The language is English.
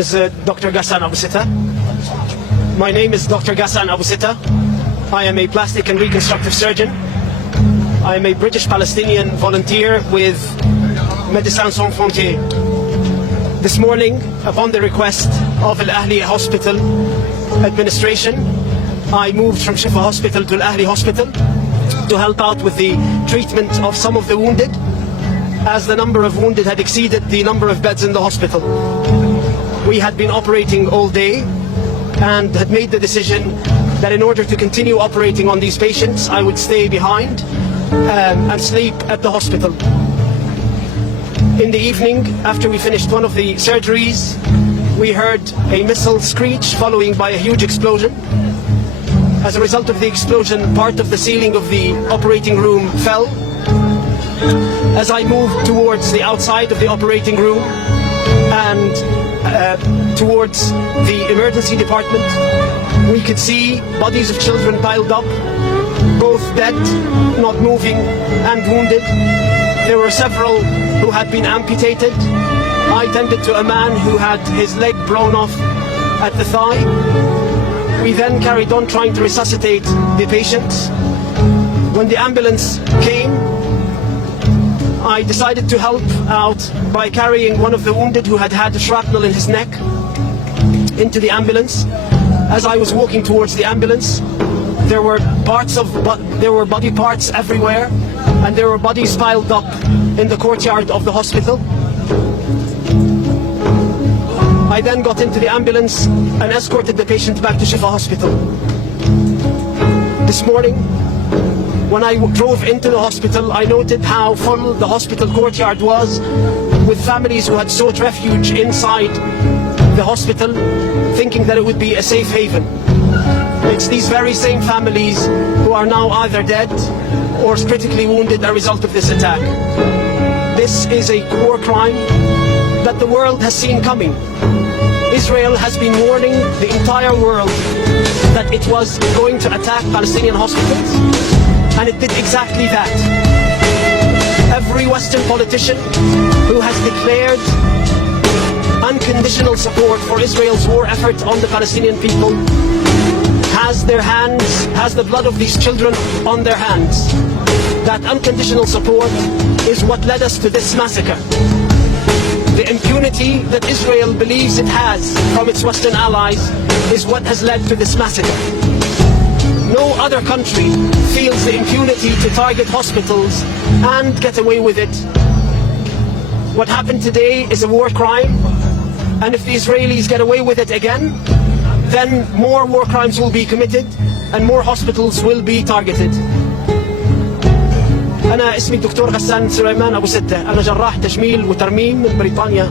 is Dr. Ghassan Abu Sitta. My name is Dr. Ghassan Abu Sitta. I am a plastic and reconstructive surgeon. I am a British Palestinian volunteer with Médecins Sans Frontières. This morning, upon the request of Al Ahli Hospital administration, I moved from Shifa Hospital to Al Ahli Hospital to help out with the treatment of some of the wounded, as the number of wounded had exceeded the number of beds in the hospital. We had been operating all day and had made the decision that in order to continue operating on these patients, I would stay behind and sleep at the hospital. In the evening, after we finished one of the surgeries, we heard a missile screech following by a huge explosion. As a result of the explosion, part of the ceiling of the operating room fell. As I moved towards the outside of the operating room and towards the emergency department, we could see bodies of children piled up, both dead, not moving, and wounded. There were several who had been amputated. I tended to a man who had his leg blown off at the thigh. We then carried on trying to resuscitate the patients. When the ambulance came, I decided to help out by carrying one of the wounded who had had a shrapnel in his neck into the ambulance. As I was walking towards the ambulance, there were body parts everywhere, and there were bodies piled up in the courtyard of the hospital. I then got into the ambulance and escorted the patient back to Shifa Hospital. This morning, when I drove into the hospital, I noted how full the hospital courtyard was, with families who had sought refuge inside the hospital, thinking that it would be a safe haven. It's these very same families who are now either dead or critically wounded as a result of this attack. This is a war crime that the world has seen coming. Israel has been warning the entire world that it was going to attack Palestinian hospitals, and it did exactly that. Every Western politician who has declared unconditional support for Israel's war effort on the Palestinian people has the blood of these children on their hands. That unconditional support is what led us to this massacre. The impunity that Israel believes it has from its Western allies is what has led to this massacre. No other country feels the impunity to target hospitals and get away with it. What happened today is a war crime, and if the Israelis get away with it again, then more war crimes will be committed and more hospitals will be targeted. أنا اسمي الدكتور غسان سليمان أبو ستة. أنا جراح تجميل وترميم من بريطانيا.